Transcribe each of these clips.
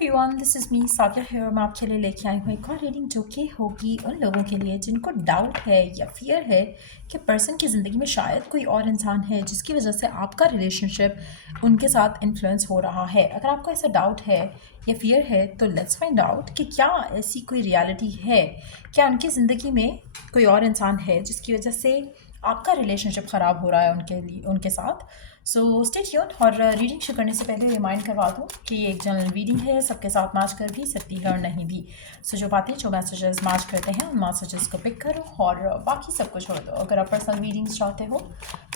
Everyone, this is me सागर है और मैं आपके लिए लेके आई हूँ एक और रीडिंग जो कि होगी उन लोगों के लिए जिनको डाउट है या फियर है कि पर्सन की ज़िंदगी में शायद कोई और इंसान है जिसकी वजह से आपका रिलेशनशिप उनके साथ इन्फ्लुएंस हो रहा है। अगर आपको ऐसा डाउट है या फियर है तो लेट्स फाइंड आउट कि क्या ऐसी कोई रियलिटी है, क्या उनकी ज़िंदगी में कोई और इंसान है जिसकी वजह से आपका रिलेशनशिप ख़राब हो रहा है उनके साथ। So stay tuned. और रीडिंग शुरू करने से पहले रिमाइंड करवा दूँ कि ये एक जनरल रीडिंग है, सबके साथ मैच कर भी सकती है और नहीं भी। सो जो बातें जो मैसेजेस मैच करते हैं उन मैसेजेस को पिक करो और बाकी सब कुछ छोड़ दो। अगर आप पर्सनल रीडिंग्स चाहते हो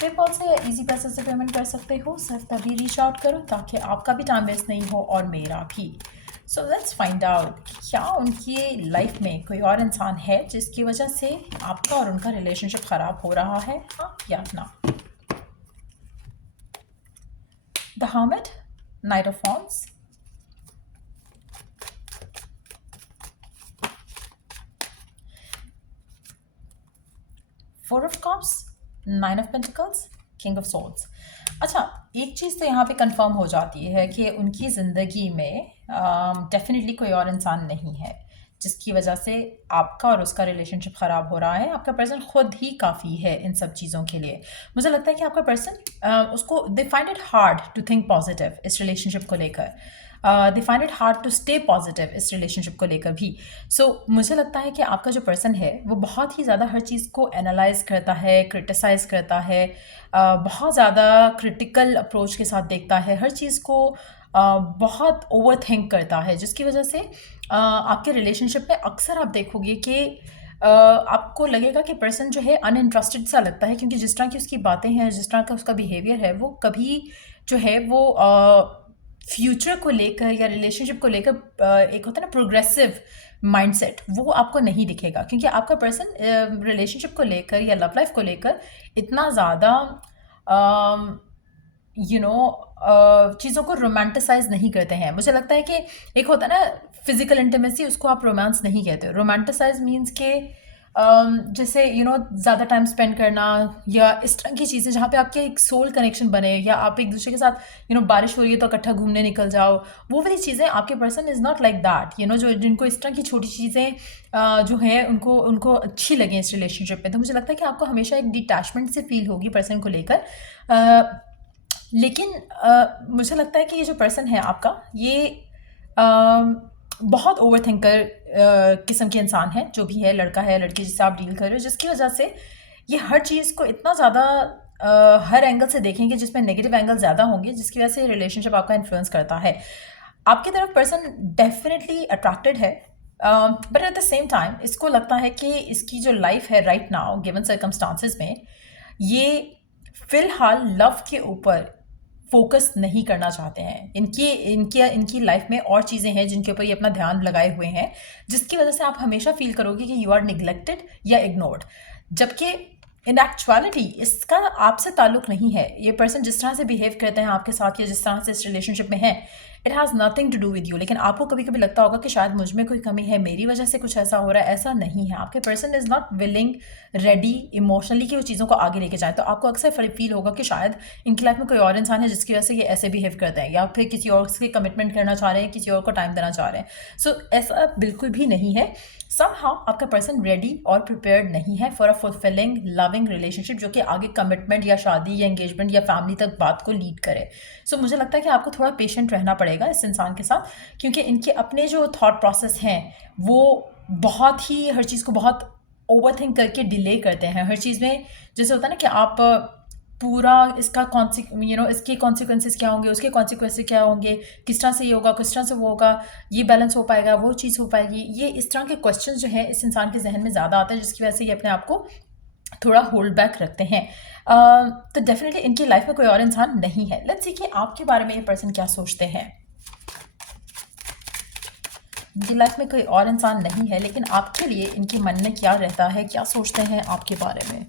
पेपॉल से ईजी पैसे से पेमेंट कर सकते हो, सिर्फ तभी रीच आउट करो ताकि आपका भी टाइम वेस्ट नहीं हो और मेरा भी। सो लेट्स फाइंड आउट क्या उनकी लाइफ में कोई और इंसान है जिसकी वजह से आपका और उनका रिलेशनशिप ख़राब हो रहा है, हाँ या ना। The hermit, night of wands, four of cups, nine of pentacles, king of swords. अच्छा, एक चीज़ तो यहाँ पे कंफर्म हो जाती है कि उनकी ज़िंदगी में डेफिनेटली कोई और इंसान नहीं है जिसकी वजह से आपका और उसका रिलेशनशिप ख़राब हो रहा है। आपका पर्सन खुद ही काफ़ी है इन सब चीज़ों के लिए। मुझे लगता है कि आपका पर्सन उसको they find it hard to think positive इस रिलेशनशिप को लेकर। They find it hard to stay positive इस रिलेशनशिप को लेकर भी। सो मुझे लगता है कि आपका जो पर्सन है वो बहुत ही ज़्यादा हर चीज़ को एनालाइज करता है, क्रिटिसाइज़ करता है, बहुत ज़्यादा क्रिटिकल अप्रोच के साथ देखता है, हर चीज़ को बहुत ओवर थिंक करता है, जिसकी वजह से आपके रिलेशनशिप में अक्सर आप देखोगे कि आपको लगेगा कि पर्सन जो है अनइंटरेस्टेड सा लगता है, क्योंकि जिस तरह की उसकी बातें हैं, जिस तरह का उसका बिहेवियर है, वो कभी जो है वो फ्यूचर को लेकर या रिलेशनशिप को लेकर एक होता है ना प्रोग्रेसिव माइंडसेट, वो आपको नहीं दिखेगा, क्योंकि आपका पर्सन रिलेशनशिप को लेकर या लव लाइफ को लेकर इतना ज़्यादा चीज़ों को रोमांटिसाइज नहीं करते हैं। मुझे लगता है कि एक होता है ना फिजिकल इंटीमेसी, उसको आप रोमांस नहीं कहते। रोमांटिसाइज मीन्स के जैसे ज़्यादा टाइम स्पेंड करना या इस तरह की चीज़ें जहाँ पे आपके एक सोल कनेक्शन बने, या आप एक दूसरे के साथ बारिश हो रही है तो इकट्ठा घूमने निकल जाओ, वो वाली चीज़ें। आपके person is not like that, जो जिनको इस तरह की छोटी चीज़ें जो हैं उनको उनको अच्छी लगे इस रिलेशनशिप में। तो मुझे लगता है कि आपको हमेशा एक डिटैचमेंट से फील होगी पर्सन को लेकर। लेकिन मुझे लगता है कि ये जो पर्सन है आपका, ये बहुत ओवर थिंकर किस्म के इंसान है, जो भी है, लड़का है लड़की जिससे आप डील कर रहे हो, जिसकी वजह से ये हर चीज़ को इतना ज़्यादा हर एंगल से देखेंगे जिसमें नेगेटिव एंगल ज़्यादा होंगे, जिसकी वजह से रिलेशनशिप आपका इन्फ्लुएंस करता है। आपकी तरफ पर्सन डेफिनेटली अट्रैक्टेड है, but at the same time इसको लगता है कि इसकी जो लाइफ है राइट नाउ गिवन सर्कमस्टांसिस में, ये फिलहाल लव के ऊपर फोकस नहीं करना चाहते हैं। इनकी इनकी इनकी लाइफ में और चीज़ें हैं जिनके ऊपर ये अपना ध्यान लगाए हुए हैं, जिसकी वजह से आप हमेशा फील करोगे कि यू आर निगलेक्टेड या इग्नोर्ड, जबकि इन एक्चुअलिटी इसका आपसे ताल्लुक नहीं है। ये पर्सन जिस तरह से बिहेव करते हैं आपके साथ या जिस तरह से इस रिलेशनशिप में है, it has nothing to do with you. लेकिन आपको कभी कभी लगता होगा कि शायद मुझ में कोई कमी है, मेरी वजह से कुछ ऐसा हो रहा है। ऐसा नहीं है। आपके person is not willing, ready emotionally कि वो चीज़ों को आगे लेके जाए। तो आपको अक्सर फील होगा कि शायद इनकी लाइफ में कोई और इंसान है जिसकी वजह से ये ऐसे बिहेव करते हैं, या फिर किसी और से कमिटमेंट करना चाह रहे हैं, किसी और को टाइम देना चाह रहे हैं। सो ऐसा बिल्कुल भी नहीं है। समहाउ आपका पर्सन रेडी और प्रिपेयर्ड नहीं है for a fulfilling loving relationship, जो कि आगे कमिटमेंट या शादी या एंगेजमेंट या फैमिली तक बात को लीड करे। सो मुझे लगता है कि आपको थोड़ा पेशेंट रहना पड़ेगा इस इंसान के साथ, क्योंकि इनके अपने जो थॉट प्रोसेस हैं वो बहुत ही हर चीज़ को बहुत ओवर थिंक करके डिले करते हैं हर चीज़ में। जैसे होता है ना कि आप पूरा इसका इसके कॉन्सिक्वेंसेस क्या होंगे, उसके कॉन्सिक्वेंसेस क्या होंगे, किस तरह से ये होगा, किस तरह से वो होगा, ये बैलेंस हो पाएगा, वो चीज़ हो पाएगी, ये इस तरह के क्वेश्चन जो है इस इंसान के जहन में ज़्यादा आते हैं, जिसकी वजह से ये अपने आप को थोड़ा होल्ड बैक रखते हैं। तो डेफिनेटली इनकी लाइफ में कोई और इंसान नहीं है। लेट्स सी कि आपके बारे में ये पर्सन क्या सोचते हैं। इनकी लाइफ में कोई और इंसान नहीं है, लेकिन आपके लिए इनके मन में क्या रहता है, क्या सोचते हैं आपके बारे में,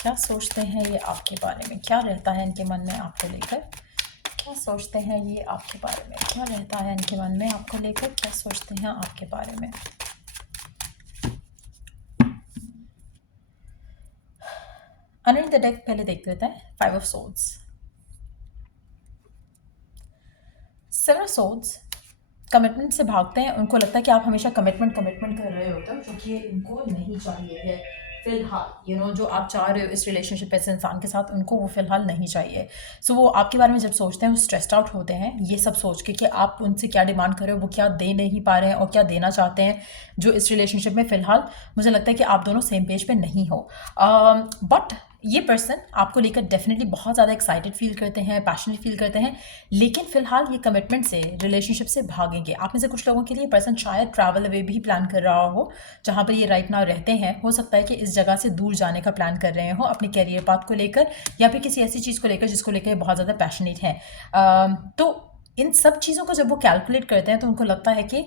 क्या सोचते हैं ये आपके बारे में, क्या रहता है इनके मन में आपको लेकर, क्या सोचते हैं ये आपके बारे में, क्या रहता है इनके मन में आपको लेकर, क्या सोचते हैं आपके बारे में। अंडर द डेक पहले देख लेते हैं five of swords, seven of swords commitment से भागते हैं। उनको लगता है कि आप हमेशा कमिटमेंट कर रहे होते हो, जो कि उनको नहीं चाहिए है फिलहाल। जो आप चाह रहे हो इस रिलेशनशिप इस इंसान के साथ, उनको वो फिलहाल नहीं चाहिए। सो वो आपके बारे में जब सोचते हैं वो स्ट्रेस्ड आउट होते हैं, ये सब सोच के कि आप उनसे क्या डिमांड कर रहे हो, वो क्या दे नहीं पा रहे हैं और क्या देना चाहते हैं, जो इस रिलेशनशिप में फ़िलहाल मुझे लगता है कि आप दोनों सेम पेज पे नहीं हो। बट ये पर्सन आपको लेकर डेफिनेटली बहुत ज़्यादा एक्साइटेड फील करते हैं, पैशनेट फील करते हैं, लेकिन फ़िलहाल ये कमिटमेंट से, रिलेशनशिप से भागेंगे। आप में से कुछ लोगों के लिए पर्सन शायद ट्रैवल अवे भी प्लान कर रहा हो, जहाँ पर ये राइट नाउ रहते हैं। हो सकता है कि इस जगह से दूर जाने का प्लान कर रहे हो अपने कैरियर पाथ को लेकर, या फिर किसी ऐसी चीज़ को लेकर जिसको लेकर बहुत ज़्यादा पैशनेट हैं। तो इन सब चीज़ों को जब वो कैलकुलेट करते हैं तो उनको लगता है कि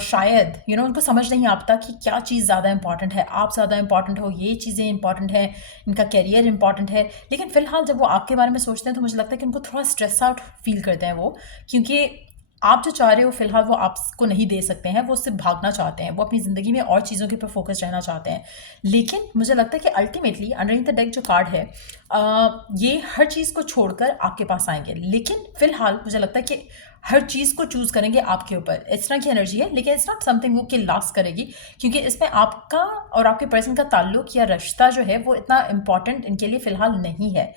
शायद उनको समझ नहीं आता कि क्या चीज़ ज़्यादा इंपॉर्टेंट है। आप ज़्यादा इंपॉर्टेंट हो, ये चीज़ें इंपॉर्टेंट हैं, इनका करियर इंपॉर्टेंट है। लेकिन फ़िलहाल जब वो आपके बारे में सोचते हैं तो मुझे लगता है कि उनको थोड़ा स्ट्रेस आउट फील करते हैं वो, क्योंकि आप जो चाह रहे हो फ़िलहाल वो आपको नहीं दे सकते हैं। वो उससे भागना चाहते हैं, वो अपनी ज़िंदगी में और चीज़ों के ऊपर फोकस रहना चाहते हैं। लेकिन मुझे लगता है कि अल्टीमेटली अंडरनीथ द डेक जो कार्ड है, ये हर चीज़ को छोड़कर आपके पास आएंगे। लेकिन फ़िलहाल मुझे लगता है कि हर चीज़ को चूज़ करेंगे आपके ऊपर। इस तरह की एनर्जी है, लेकिन इट्स नॉट समथिंग वो कि लास्ट करेगी, क्योंकि इसमें आपका और आपके पर्सन का ताल्लुक या रिश्ता जो है वो इतना इम्पॉर्टेंट इनके लिए फ़िलहाल नहीं है।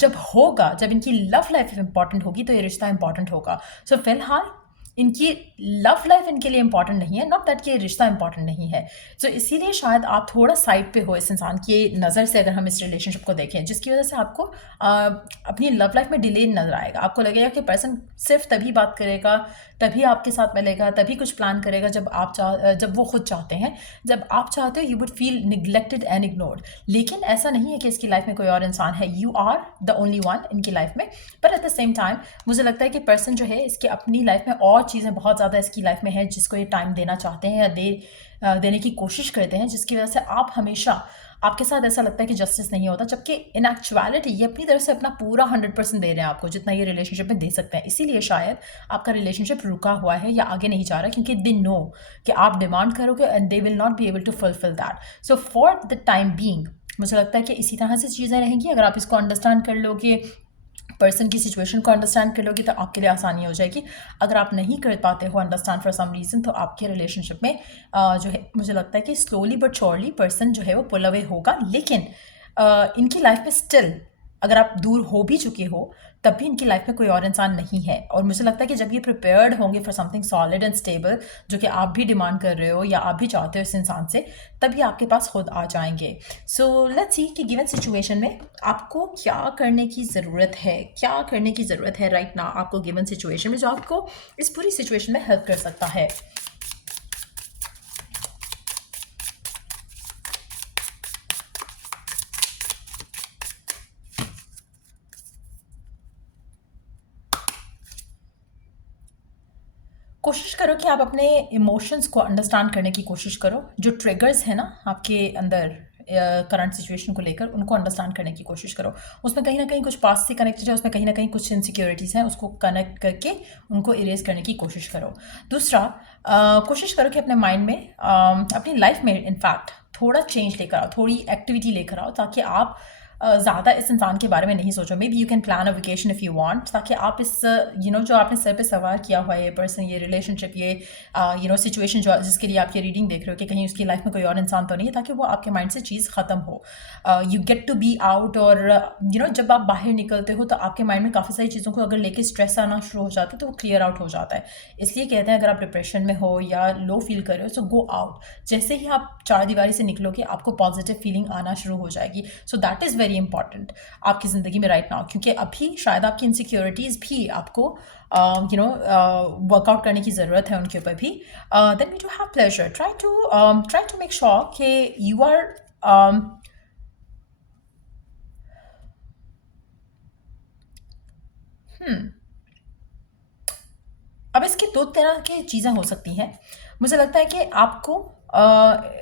जब होगा, जब इनकी लव लाइफ इंपॉर्टेंट होगी तो ये रिश्ता इंपॉर्टेंट होगा। सो फिलहाल इनकी लव लाइफ इनके लिए इंपॉर्टेंट नहीं है, नॉट दैट कि ये रिश्ता इंपॉर्टेंट नहीं है। सो इसीलिए शायद आप थोड़ा साइड पे हो इस इंसान की नज़र से, अगर हम इस रिलेशनशिप को देखें, जिसकी वजह से आपको अपनी लव लाइफ में डिले नज़र आएगा। आपको लगेगा कि पर्सन सिर्फ तभी बात करेगा, तभी आपके साथ मिलेगा, तभी कुछ प्लान करेगा जब वो खुद चाहते हैं। जब आप चाहते हो you would feel neglected and ignored. लेकिन ऐसा नहीं है कि इसकी लाइफ में कोई और इंसान है, you are the only one इनकी लाइफ में। पर एट द सेम टाइम मुझे लगता है कि पर्सन जो है इसकी अपनी लाइफ में और चीज़ें बहुत ज़्यादा इसकी लाइफ में है जिसको ये टाइम देना चाहते हैं या देने की कोशिश करते हैं, जिसकी वजह से आप हमेशा, आपके साथ ऐसा लगता है कि जस्टिस नहीं होता, जबकि इन एक्चुअलिटी ये अपनी तरफ से अपना पूरा 100% दे रहे हैं आपको, जितना ये रिलेशनशिप में दे सकते हैं। इसीलिए शायद आपका रिलेशनशिप रुका हुआ है या आगे नहीं जा रहा, क्योंकि दे नो कि आप डिमांड करोगे and they will not be able to fulfil that. So for the time being मुझे लगता है कि इसी तरह से चीज़ें रहेंगी। अगर आप इसको अंडरस्टैंड कर लोगे, पर्सन की सिचुएशन को अंडरस्टैंड कर लोगे, तो आपके लिए आसानी हो जाएगी। अगर आप नहीं कर पाते हो अंडरस्टैंड फॉर सम रीज़न, तो आपके रिलेशनशिप में जो है मुझे लगता है कि स्लोली बट श्योरली पर्सन जो है वो पुल अवे होगा। लेकिन इनकी लाइफ में स्टिल अगर आप दूर हो भी चुके हो तब भी इनकी लाइफ में कोई और इंसान नहीं है। और मुझे लगता है कि जब ये प्रिपेयर्ड होंगे for something solid and stable, जो कि आप भी डिमांड कर रहे हो या आप भी चाहते हो इस इंसान से, तभी आपके पास खुद आ जाएंगे। सो लेट्स सी कि गिवन सिचुएशन में आपको क्या करने की ज़रूरत है, क्या करने की ज़रूरत है राइट नाउ आपको गिवन सिचुएशन में, जो आपको इस पूरी सिचुएशन में हेल्प कर सकता है। कोशिश करो कि आप अपने इमोशंस को अंडरस्टैंड करने की कोशिश करो। जो ट्रिगर्स है ना आपके अंदर करंट सिचुएशन को लेकर, उनको अंडरस्टैंड करने की कोशिश करो। उसमें कहीं ना कहीं कुछ पास्ट से कनेक्टेड है, उसमें कहीं ना कहीं कुछ इनसिक्योरिटीज़ हैं, उसको कनेक्ट करके उनको इरेज करने की कोशिश करो। दूसरा, कोशिश करो कि अपने माइंड में अपनी लाइफ में इनफैक्ट थोड़ा चेंज लेकर आओ, थोड़ी एक्टिविटी लेकर आओ, ताकि आप ज़्यादा इस इंसान के बारे में नहीं सोचो। May be you can plan a vacation if you want, ताकि आप इस जो आपने सर पे सवार किया हुआ है, ये पर्सन, ये रिलेशनशिप, ये सिचुएशन जो जिसके लिए आप ये रीडिंग देख रहे हो कि कहीं उसकी लाइफ में कोई और इंसान तो नहीं है, ताकि वो आपके माइंड से चीज़ ख़त्म हो। You get to be out. और जब आप बाहर निकलते हो तो आपके माइंड में काफ़ी सारी चीज़ों को अगर लेके स्ट्रेस आना शुरू हो जाता है तो वो क्लियर आउट हो जाता है। इसलिए कहते हैं अगर आप डिप्रेशन में हो या लो फील कर रहे हो, सो गो आउट। जैसे ही आप चार दीवारी से निकलोगे आपको पॉजिटिव फीलिंग आना शुरू हो जाएगी। So that is very important आपकी ज़िंदगी में राइट नाउ, क्योंकि अभी शायद आपकी इनसिक्योरिटीज़ भी आपको वर्कआउट करने की ज़रूरत है उनके ऊपर भी। Then we do have pleasure, try to make sure कि यू आर अब इसकी दो तरह की चीज़ें हो सकती हैं। मुझे लगता है कि आपको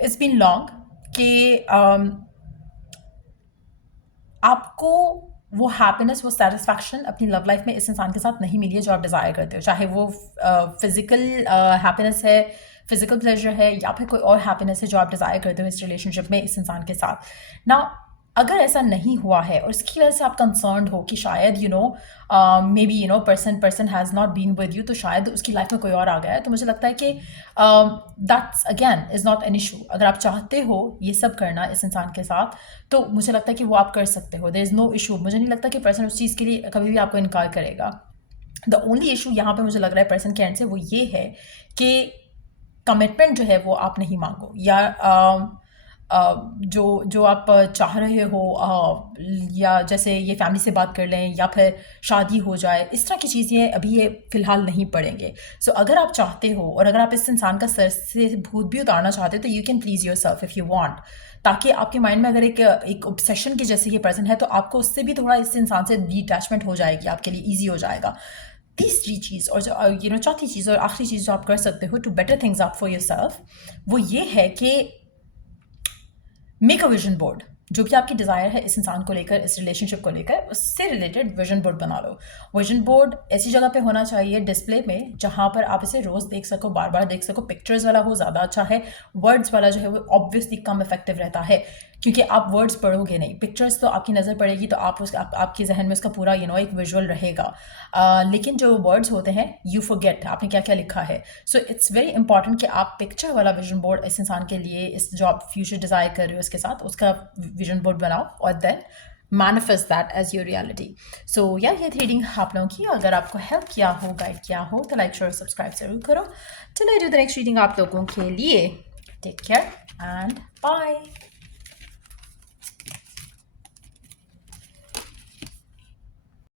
इट्स बीन लॉन्ग कि आपको वो हैप्पीनेस, वो सेटिस्फैक्शन अपनी लव लाइफ में इस इंसान के साथ नहीं मिली है जो आप डिज़ायर करते हो, चाहे वो फिज़िकल हैप्पीनेस है, फिज़िकल प्लेजर है, या फिर कोई और हैप्पीनेस है जो आप डिज़ायर करते हो इस रिलेशनशिप में इस इंसान के साथ ना। अगर ऐसा नहीं हुआ है और इसकी वजह से आप कंसर्न्ड हो कि शायद maybe person has not been with you, तो शायद उसकी लाइफ में कोई और आ गया है, तो मुझे लगता है कि that's again is not an issue. अगर आप चाहते हो ये सब करना इस इंसान के साथ, तो मुझे लगता है कि वो आप कर सकते हो, देयर इज़ नो इशू। मुझे नहीं लगता कि पर्सन उस चीज़ के लिए कभी भी आपको इनकार करेगा। द ओनली इशू यहाँ पे मुझे लग रहा है पर्सन के एंड से वो ये है कि कमिटमेंट जो है वो आप नहीं मांगो, या जो जो आप चाह रहे हो, या जैसे ये फैमिली से बात कर लें या फिर शादी हो जाए, इस तरह की चीज़ें अभी ये फ़िलहाल नहीं पड़ेंगे। सो अगर आप चाहते हो और अगर आप इस इंसान का सर से भूत भी उतारना चाहते हो, तो you can please your self if you want, ताकि आपके माइंड में अगर एक ऑब्सेशन की जैसे ये पर्सन है, तो आपको उससे भी थोड़ा इस इंसान से डिटैचमेंट हो जाएगी, आपके लिए ईजी हो जाएगा। तीसरी चीज़ और जो चौथी चीज़ और आखिरी चीज़ जो आप कर सकते हो to better things up for yourself, वो ये है कि मेक अ विजन बोर्ड। जो भी आपकी डिज़ायर है इस इंसान को लेकर, इस रिलेशनशिप को लेकर, उससे रिलेटेड विजन बोर्ड बना लो। विजन बोर्ड ऐसी जगह पे होना चाहिए डिस्प्ले में जहाँ पर आप इसे रोज़ देख सको, बार बार देख सको। पिक्चर्स वाला हो ज़्यादा अच्छा है, वर्ड्स वाला जो है वो ऑब्वियसली कम इफेक्टिव रहता है, क्योंकि आप वर्ड्स पढ़ोगे नहीं, पिक्चर्स तो आपकी नज़र पड़ेगी, तो आपके जहन में उसका पूरा एक विजुअल रहेगा। लेकिन जो वर्ड्स होते हैं यू फॉरगेट आपने क्या क्या लिखा है। सो इट्स वेरी इंपॉर्टेंट कि आप पिक्चर वाला विजन बोर्ड इस इंसान के लिए, इस जो आप फ्यूचर डिज़ायर कर रहे हो इसके साथ, उसका विजन बोर्ड बनाओ और then manifest that as your reality. So yeah ये रीडिंग आप लोगों की अगर आपको हेल्प किया हो, गाइड किया हो, तो लाइक शेयर सब्सक्राइब जरूर करो। चलिए, डू द नेक्स्ट रीडिंग आप लोगों के लिए। Take care and bye.